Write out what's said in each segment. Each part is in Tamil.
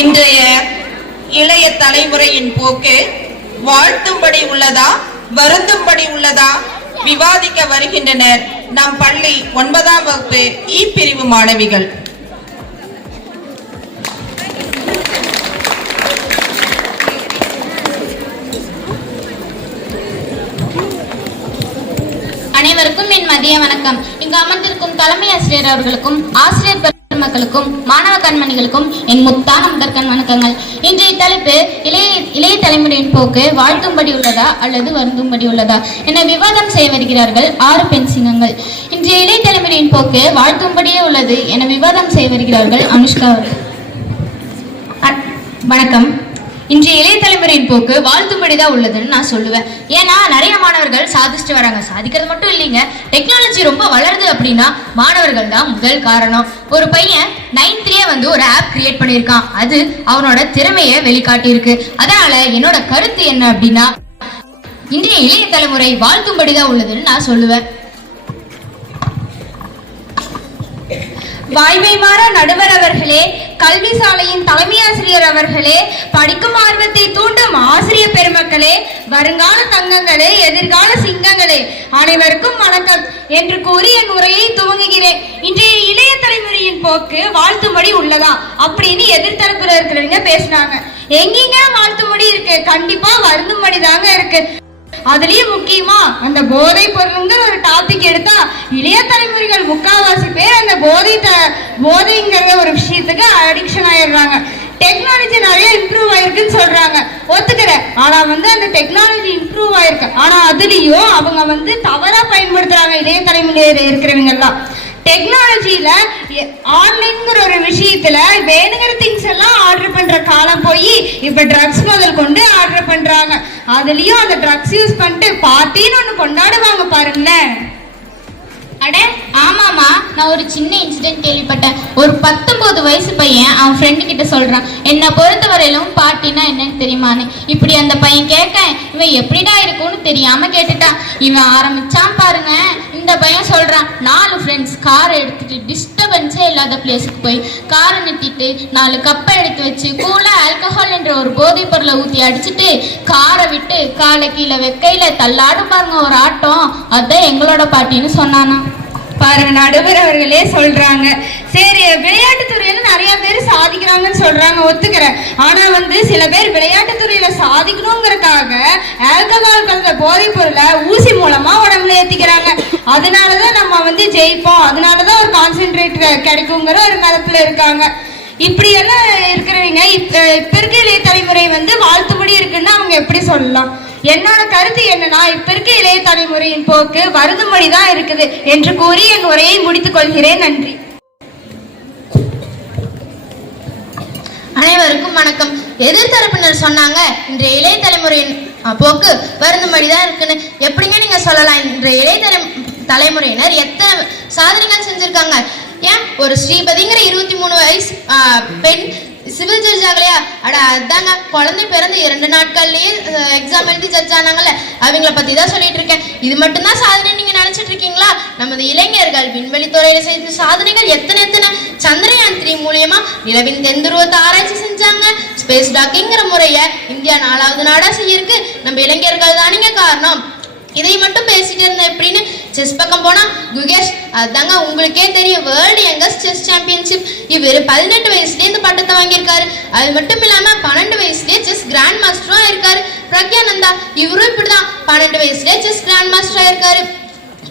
இன்றைய இளைய தலைமுறையின் போக்கு வாழ்த்தும்படி உள்ளதா வருந்தும்படி உள்ளதா விவாதிக்க வருகின்றனர் நம் பள்ளி ஒன்பதாம் வகுப்பு இ பிரிவு மாணவிகள். அனைவருக்கும் என் மதிய வணக்கம். இங்கு அமர்ந்திருக்கும் தலைமை ஆசிரியர் அவர்களுக்கும் ஆசிரியர் பெருமக்களுக்கும் மாணவ கண்மணிகளுக்கும் என் முத்தான முதற்கண் வணக்கங்கள். இன்றைய தலைப்பு இளைய இளைய தலைமுறையின் போக்கு வாழ்த்தும்படி உள்ளதா அல்லது வருந்தும்படி உள்ளதா என விவாதம் செய்ய வருகிறார்கள் ஆறு பெண் சிங்கங்கள். இன்றைய இளைய தலைமுறையின் போக்கு வாழ்த்தும்படியே உள்ளது என விவாதம் செய்ய வருகிறார்கள் அனுஷ்கா அவர்கள். வணக்கம். இன்றைய இளைய தலைமுறையின் போக்கு வாழ்த்தும்படிதான் உள்ளதுன்னு நான் சொல்லுவேன். ஏன்னா நிறைய மாணவர்கள் சாதிச்சுட்டு வராங்க. சாதிக்கிறது மட்டும் இல்லைங்க. டெக்னாலஜி ரொம்ப வளருது அப்படின்னா மாணவர்கள் தான் முதல் காரணம். ஒரு பையன் நைன்த்லயே வந்து ஒரு ஆப் கிரியேட் பண்ணியிருக்கான். அது அவனோட திறமையை வெளிக்காட்டியிருக்கு. அதனால என்னோட கருத்து என்ன அப்படின்னா இன்றைய இளைய தலைமுறை வாழ்த்தும்படிதான் உள்ளதுன்னு நான் சொல்லுவேன். வாய்மை மாற நடுவர் அவர்களே கல்வி சாலையின் தலைமை ஆசிரியர் அவர்களே படிக்கும் ஆர்வத்தை தூண்டும் ஆசிரியர் பெருமக்களே வருங்கால தங்கங்களே எதிர்கால சிங்கங்களே அனைவருக்கும் வணக்கம் என்று கூறி என் உரையை துவங்குகிறேன். இன்றைய இளைய தலைமுறையின் போக்கு வாழ்த்தும்படி உள்ளதா? அப்படின்னு எதிர்த்தரப்புல இருக்கிறவங்க பேசுனாங்க. எங்கீங்க வாழ்த்தும்படி இருக்கு? கண்டிப்பா வருந்தும்படி தாங்க இருக்கு. அதுலயும் முக்கியமா அந்த போதை பொருளுங்கிற ஒரு டாபிக் எடுத்தா இளைய தலைமுறைகள் முக்காவாசி பேர் அந்த போதை த- போதைங்கிற ஒரு விஷயத்துக்கு அடிக்ஷன் ஆயிடுறாங்க. டெக்னாலஜி நிறைய இம்ப்ரூவ் ஆயிருக்குன்னு சொல்றாங்க. ஒத்துக்கிறேன் ஆனா வந்து அந்த டெக்னாலஜி இம்ப்ரூவ் ஆயிருக்கு. ஆனா அதுலயும் அவங்க வந்து தவறா பயன்படுத்துறாங்க இளைய தலைமுறையில இருக்கிறவங்க எல்லாம் டெக்னாலஜியில ஆன்லைன்ங்கிற ஒரு விஷயத்துல வேணுங்கிற திங்ஸ் எல்லாம் ஆர்டர் பண்ற காலம் போய் இப்ப ட்ரக்ஸ் முதல் கொண்டு ஆர்டர் பண்றாங்க. அதுலயும் அந்த ட்ரக்ஸ் யூஸ் பண்ணிட்டு பார்ட்டின்னு ஒண்ணு கொண்டாடுவாங்க பாருங்களேன். அட ஆமாமா நான் ஒரு சின்ன இன்சிடென்ட் கேள்விப்பட்டேன். ஒரு பத்தொன்பது வயசு பையன் அவன் ஃப்ரெண்டு கிட்ட சொல்றான் என்னை பொறுத்தவரையிலும் பாட்டினா என்னன்னு தெரியுமான்னு? இப்படி அந்த பையன் கேட்க இவன் எப்படிடா இருக்கும்னு தெரியாம கேட்டுட்டான். இவன் ஆரம்பிச்சான் பாருங்க. இந்த பையன் சொல்றான் நாலு ஃப்ரெண்ட்ஸ் காரை எடுத்துட்டு டிஸ்டர்பன்ஸே இல்லாத பிளேஸுக்கு போய் காரை நிறுத்திட்டு நாலு கப்பை எடுத்து வச்சு கூலா ஆல்கஹால் என்ற ஒரு போதைப் பொருளை ஊற்றி அடிச்சிட்டு காரை விட்டு காலை கீழே வைக்கையில தள்ளாடும் பாருங்க ஒரு ஆட்டம். அதான் எங்களோட பாட்டின்னு சொன்னானா. பாருங்க நடுவர் அவர்களே சொல்றாங்க. சரி விளையாட்டு துறையில நிறைய பேர் சாதிக்கிறாங்கன்னு சொல்றாங்க ஒத்துக்கிறேன். ஆனா வந்து சில பேர் விளையாட்டு துறையில சாதிக்கணுங்கிறதுக்காக ஆல்கஹால் கலந்த போதைப் பொருளை ஊசி மூலமா உடம்புல ஏத்திக்கிறாங்க. அதனாலதான் நம்ம வந்து ஜெயிப்போம். அதனாலதான் ஒரு கான்சென்ட்ரேட் கிடைக்குங்கிற ஒரு மதத்துல இருக்காங்க. இப்படி எல்லாம் இருக்கிறவங்க இப்ப இப்ப இருக்க இளைய தலைமுறை வந்து வாழ்த்துபடி இருக்குன்னு அவங்க எப்படி சொல்லலாம்? என்னோட கருத்து என்னன்னா இப்ப இருக்க இளைய தலைமுறையின் போக்கு வருதும்படி மொழிதான் இருக்குது என்று கூறி என் உரையை முடித்துக் கொள்கிறேன். நன்றி. அனைவருக்கும் வணக்கம். எதிர்த்தரப்பினர் சொன்னாங்க இன்றைய இளைய தலைமுறையின் போக்கு வருந்தும்படி தான் இருக்குன்னு. எப்படிங்க நீங்க சொல்லலாம்? இன்றைய இளைய தலை தலைமுறையினர் எத்தனை சாதனைகள் செஞ்சிருக்காங்க? ஏன் ஒரு ஸ்ரீபதிங்கிற இருபத்தி மூணு வயசு பெண் சிவில் ஜட்ஜ் ஆகலையா? அட அதாங்க. குழந்தை பிறந்து இரண்டு நாட்கள்லயே எக்ஸாம் எழுதி ஜட்ஜ் ஆனாங்கல்ல. அவங்கள பத்தி தான் சொல்லிட்டு இருக்கேன். இது மட்டும்தான் சாதனை நீங்க நினைச்சிட்டு இருக்கீங்களா? நமது இளைஞர்கள் விண்வெளி துறையில செய்த சாதனைகள் எத்தனை எத்தனை? சந்திரயான் த்ரீ மூலியமா நிலவின் தென்துருவத்தை ஆராய்ச்சி செஞ்சாங்க. ஸ்பேஸ் டாக்கிங்கிற முறைய இந்தியா நாலாவது நாடா செய்யிருக்கு. நம்ம இளைஞர்கள் தானுங்க காரணம். இதை மட்டும் பேசிட்டு இருந்தேன். எப்படின்னு செஸ் பக்கம் போனா குகேஷ் அதுதாங்க உங்களுக்கே தெரியும் வேர்ல்டு யங்கஸ்ட் செஸ் சாம்பியன்ஷிப் இவர் பதினெட்டு வயசுலயே இந்த பட்டத்தை வாங்கியிருக்காரு. அது மட்டும் இல்லாம பன்னெண்டு வயசுலயே செஸ் கிராண்ட் மாஸ்டரும் ஆயிருக்காரு பிரக்யானந்தா இவரும் இப்படிதான் பன்னெண்டு வயசுலயே செஸ் கிராண்ட் மாஸ்டர் ஆயிருக்காரு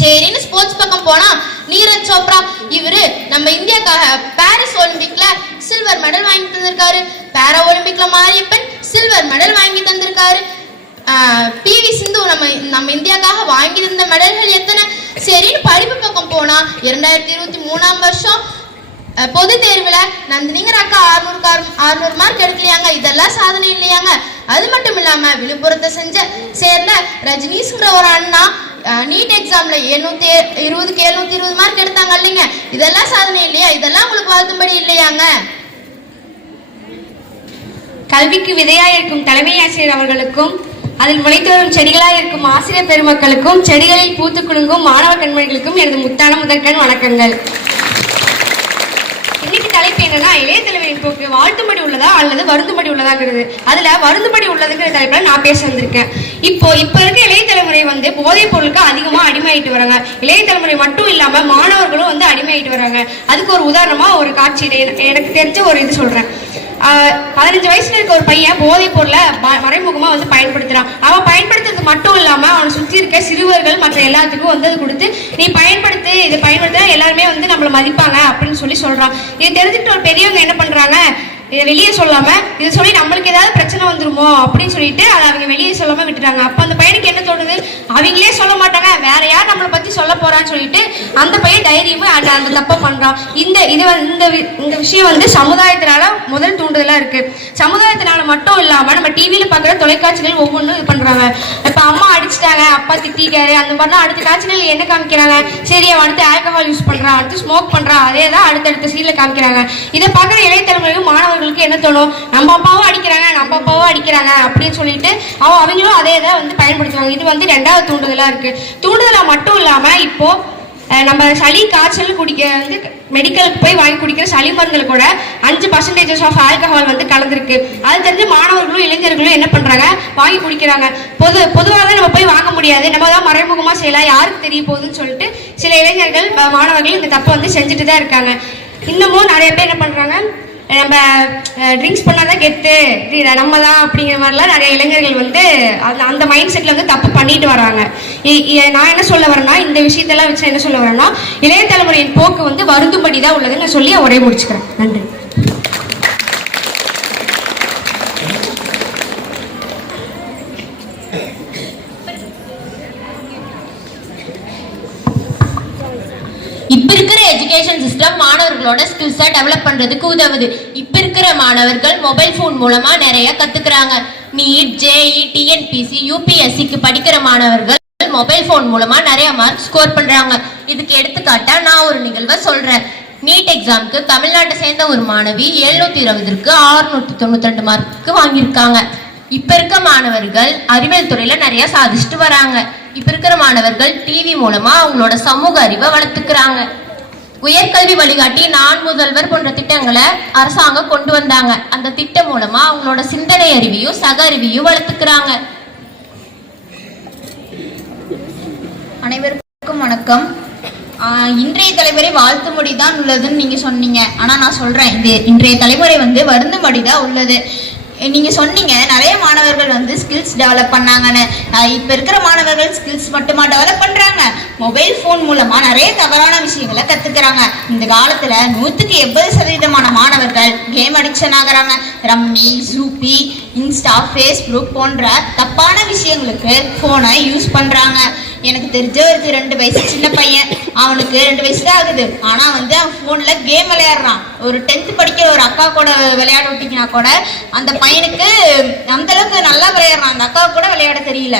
சரின்னு ஸ்போர்ட்ஸ் பக்கம் போனா நீரஜ் சோப்ரா இவரு நம்ம இந்தியாக்காக பாரிஸ் ஒலிம்பிக்ல சில்வர் மெடல் வாங்கி தந்திருக்காரு. பாரா ஒலிம்பிக்ல மாரியப்பன் சில்வர் மெடல் வாங்கி தந்திருக்காரு. பி வி சிந்து நம்ம நம்ம இந்தியாக்காக வாங்கியிருந்த மெடல்கள் எத்தனை? சரின்னு படிப்பு பக்கம் போனா இரண்டாயிரத்தி இருபத்தி மூணாம் வருஷம் பொது தேர்வுல நந்தினிங்கிற அக்கா அறுநூறு அறுநூறு மார்க் எடுக்கலையாங்க. இதெல்லாம் சாதனை இல்லையாங்க. அது மட்டும் இல்லாம விழுப்புரத்தை செஞ்ச சேர்ந்த ரஜினிஸ்ங்கிற ஒரு அண்ணா நீட் எக்ஸாம்ல எழுநூத்தி இருபதுக்கு எழுநூத்தி இருபது மார்க் எடுத்தாங்க இல்லைங்க. இதெல்லாம் சாதனை இல்லையா? இதெல்லாம் உங்களுக்கு வாழ்த்தும்படி இல்லையாங்க? கல்விக்கு விதையா இருக்கும் தலைமை ஆசிரியர் அவர்களுக்கும் அதில் முளைத்து வரும் செடிகளாய் இருக்கும் ஆசிரியர் பெருமக்களுக்கும் செடிகளில் பூத்து குலுங்கும் மாணவ கண்மணிகளுக்கும் எனது முத்தான முதற்கண் வணக்கங்கள். இன்னைக்கு தலைப்பு என்னன்னா இளைய தலைவரின் போக்கு வாழ்த்தும்படி உள்ளதா அல்லது வருந்தும்படி உள்ளதாங்கிறது. அதுல வருந்தும்படி உள்ளதுங்கிற தலைப்புல நான் பேச வந்திருக்கேன். இப்போ இப்ப இருக்க இளைய தலைமுறை வந்து போதைப் பொருளுக்கு அதிகமா அடிமையாயிட்டு வராங்க. இளைய தலைமுறை மட்டும் இல்லாம மாணவர்களும் வந்து அடிமையாயிட்டு வராங்க. அதுக்கு ஒரு உதாரணமா ஒரு காட்சி இது எனக்கு தெரிஞ்ச ஒரு இது சொல்றேன். பதினஞ்சு வயசுல இருக்க ஒரு பையன் போதைப் பொருளை மறைமுகமா வந்து பயன்படுத்துறான். அவன் பயன்படுத்துறது மட்டும் இல்லாம அவனை சுத்தி இருக்க சிறுவர்கள் மற்ற எல்லாத்துக்கும் வந்து அது கொடுத்து நீ பயன்படுத்து இது பயன்படுத்தினா எல்லாருமே வந்து நம்மளை மதிப்பாங்க அப்படின்னு சொல்லி சொல்றான். இது தெரிஞ்சுட்டு ஒரு பெரியவங்க என்ன பண்றாங்க இதை வெளியே சொல்லாம இதை சொல்லி நம்மளுக்கு ஏதாவது பிரச்சனை வந்துருமோ அப்படின்னு சொல்லிட்டு அதை அவங்க வெளியே சொல்லாம விட்டுட்டாங்க. அப்ப அந்த பையனுக்கு என்ன தோணுது? அவங்களே சொல்ல மாட்டாங்க. வேற யார் நம்மளை பத்தி சொல்ல போறான்னு சொல்லிட்டு அந்த பையன் தைரியமே அந்த அந்த தப்பை பண்றான். இந்த இது இந்த வி- இந்த விஷயம் வந்து சமுதாயத்தினால முதல் தூண்டுதலா இருக்கு. சமுதாயத்தினால மட்டும் இல்லாம நம்ம டிவியில பாக்குற தொலைக்காட்சிகள் ஒவ்வொன்றும் இது பண்றாங்க. இப்ப அம்மா அடிச்சிட்டாங்க அப்பா திட்டிக்காரு அந்த மாதிரிலாம் அடுத்த காட்சிகள் என்ன காமிக்கிறாங்க? சரி அவன் அடுத்து ஆல்கஹால் யூஸ் பண்றான் அடுத்து ஸ்மோக் பண்றான் அதே தான் அடுத்தடுத்த சீன்ல காமிக்கிறாங்க. இதை பார்க்குற இளைய தலைமுறையும் அவங்களுக்கு என்ன தோணும்? நம்ம அப்பாவும் அடிக்கிறாங்க நம்ம அப்பாவும் அடிக்கிறாங்க அப்படின்னு சொல்லிட்டு அவ அவங்களும் அதே இதை வந்து பயன்படுத்துவாங்க. இது வந்து ரெண்டாவது தூண்டுதலாக இருக்கு. தூண்டுதலாக மட்டும் இல்லாமல் இப்போ நம்ம சளி காய்ச்சல் குடிக்க வந்து மெடிக்கலுக்கு போய் வாங்கி குடிக்கிற சளி மருந்தில் கூட அஞ்சு பர்சன்டேஜஸ் ஆஃப் ஆல்கஹால் வந்து கலந்துருக்கு. அது தெரிஞ்சு மாணவர்களும் இளைஞர்களும் என்ன பண்றாங்க? வாங்கி குடிக்கிறாங்க. பொது பொதுவாக நம்ம போய் வாங்க முடியாது. நம்ம தான் மறைமுகமாக செய்யலாம் யாருக்கு தெரிய போகுதுன்னு சொல்லிட்டு சில இளைஞர்கள் மாணவர்கள் இந்த தப்பை வந்து செஞ்சுட்டு தான் இருக்காங்க. இன்னமும் நிறைய பேர் என்ன பண்றாங்க? நம்ம ட்ரிங்க்ஸ் பண்ணாதான் கெத்து. நம்ம தான் அப்படிங்கிற மாதிரிலாம் நிறைய இளைஞர்கள் வந்து அந்த அந்த மைண்ட் செட்ல வந்து தப்பு பண்ணிட்டு வராங்க. நான் என்ன சொல்ல வரேன்னா இந்த விஷயத்தெல்லாம் வச்சு என்ன சொல்ல வரேன்னா இளைய தலைமுறையின் போக்கு வந்து வருந்தும்படி தான் உள்ளதுன்னு நான் சொல்லி உரையை முடிச்சுக்கிறேன். நன்றி. அவர்களோட ஸ்கில்ஸை டெவலப் பண்றதுக்கு உதவுது. இப்ப இருக்கிற மாணவர்கள் மொபைல் ஃபோன் மூலமா நிறைய கத்துக்கிறாங்க. நீட் ஜேஇ டிஎன்பிசி யூபிஎஸ்சிக்கு படிக்கிற மாணவர்கள் மொபைல் ஃபோன் மூலமா நிறைய மார்க் ஸ்கோர் பண்றாங்க. இதுக்கு எடுத்துக்காட்டா நான் ஒரு நிகழ்வை சொல்றேன். நீட் எக்ஸாம்க்கு தமிழ்நாட்டை சேர்ந்த ஒரு மாணவி எழுநூத்தி இருபதுக்கு ஆறுநூத்தி தொண்ணூத்தி ரெண்டு மார்க்கு வாங்கியிருக்காங்க. இப்ப இருக்க மாணவர்கள் அறிவியல் துறையில நிறைய சாதிச்சுட்டு வராங்க. இப்ப இருக்கிற மாணவர்கள் டிவி மூலமா அவங்களோட சமூக அறிவை வளர்த்துக்கிறாங்க. உயர்கல்வி வழிகாட்டி நான் முதல்வர் போன்ற திட்டங்களை அரசாங்கம் கொண்டு வந்தாங்க. அந்த திட்டம் மூலமா அவங்களோட சிந்தனை அறிவையும் சக அறிவையும் வளர்த்துக்கிறாங்க. அனைவருக்கும் வணக்கம். ஆஹ் இன்றைய தலைமுறை வாழ்த்தும்படி தான் உள்ளதுன்னு நீங்க சொன்னீங்க. ஆனா நான் சொல்றேன் இது இன்றைய தலைமுறை வந்து வருந்தும்படி தான் உள்ளது. நீங்கள் சொன்னீங்க நிறைய மாணவர்கள் வந்து ஸ்கில்ஸ் டெவலப் பண்ணாங்கன்னு. இப்போ இருக்கிற மாணவர்கள் ஸ்கில்ஸ் மட்டுமா டெவலப் பண்ணுறாங்க மொபைல் ஃபோன் மூலமாக நிறைய தவறான விஷயங்களை கற்றுக்கிறாங்க இந்த காலத்தில் நூற்றுக்கு எண்பது சதவீதமான மாணவர்கள் கேம் அடிக்ஷன் ஆகுறாங்க. ரம்மி ஜூபி இன்ஸ்டா ஃபேஸ்புக் போன்ற தப்பான விஷயங்களுக்கு ஃபோனை யூஸ் பண்ணுறாங்க எனக்கு தெரிஞ்சவருக்கு ரெண்டு வயசு சின்ன பையன். அவனுக்கு ரெண்டு வயசு தான் ஆகுது. ஆனா வந்து அவன் போன்ல கேம் விளையாடுறான். ஒரு டென்த் படிக்கிற ஒரு அக்கா கூட விளையாட விட்டீங்கன்னா கூட அந்த பையனுக்கு அந்த அளவுக்கு நல்லா விளையாடுறான். அந்த அக்கா கூட விளையாட தெரியல.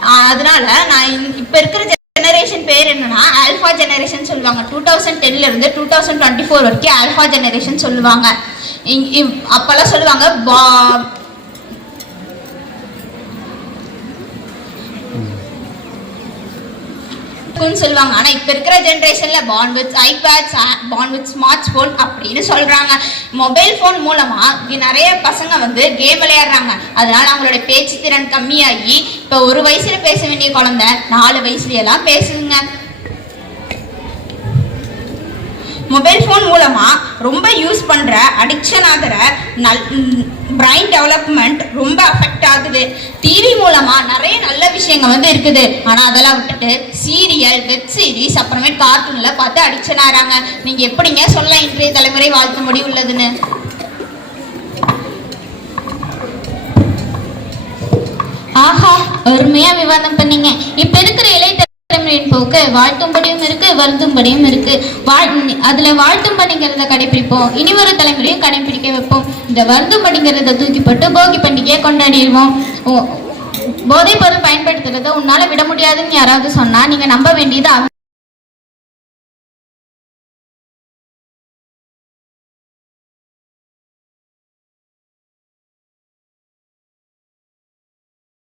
அதனால நான் இப்ப இருக்கிற ஜெனரேஷன் பேர் என்னன்னா ஆல்ஃபா ஜெனரேஷன் சொல்லுவாங்க. டூ தௌசண்ட் டென்ல இருந்து டூ தௌசண்ட் டுவெண்ட்டி ஃபோர் வரைக்கும் ஆல்ஃபா ஜெனரேஷன் சொல்லுவாங்க. இவ்- அப்பெல்லாம் சொல்லுவாங்க இருக்கும்னு சொல்லுவாங்க. ஆனா இப்ப இருக்கிற ஜென்ரேஷனில் born with iPads born with smart phone அப்படின்னு சொல்றாங்க. மொபைல் போன் மூலமா நிறைய பசங்க வந்து கேம் விளையாடுறாங்க. அதனால அவங்களோட பேச்சு திறன் கம்மியாகி இப்ப ஒரு வயசுல பேச வேண்டிய குழந்தை நாலு வயசுல எல்லாம் பேசுதுங்க. மொபைல் ஃபோன் மூலமாக ரொம்ப யூஸ் பண்ணுற அடிக்ஷன் ஆகிற நல் பிரைன் டெவலப்மெண்ட் ரொம்ப அஃபெக்ட் ஆகுது. டிவி மூலமாக நிறைய நல்ல விஷயங்கள் வந்து இருக்குது. ஆனால் அதெல்லாம் விட்டுட்டு சீரியல் வெப் சீரிஸ் அப்புறமே கார்ட்டூனில் பார்த்து அடிக்ஷன் ஆகிறாங்க. நீங்கள் எப்படிங்க சொல்லலாம் இன்றைய தலைமுறை வாழ்த்து முடி உள்ளதுன்னு? ஆஹா அருமையா விவாதம் பண்ணீங்க. இப்ப இருக்கிற இளைய தலைமுறையின் போக்கு வாழ்த்தும்படியும் இருக்கு வருந்தும்படியும் இருக்கு. அதுல வாழ்த்தும் பண்டிங்கிறத கடைபிடிப்போம் இனி வரும் தலைமுறையும் கடைபிடிக்க வைப்போம். இந்த வருந்தும் பண்டிங்கிறத தூக்கி போட்டு போகி பண்டிகையை கொண்டாடிடுவோம். ஓ- போதைப் பொருள் பயன்படுத்துறத உன்னால விட முடியாதுன்னு யாராவது சொன்னா நீங்க நம்ப வேண்டியது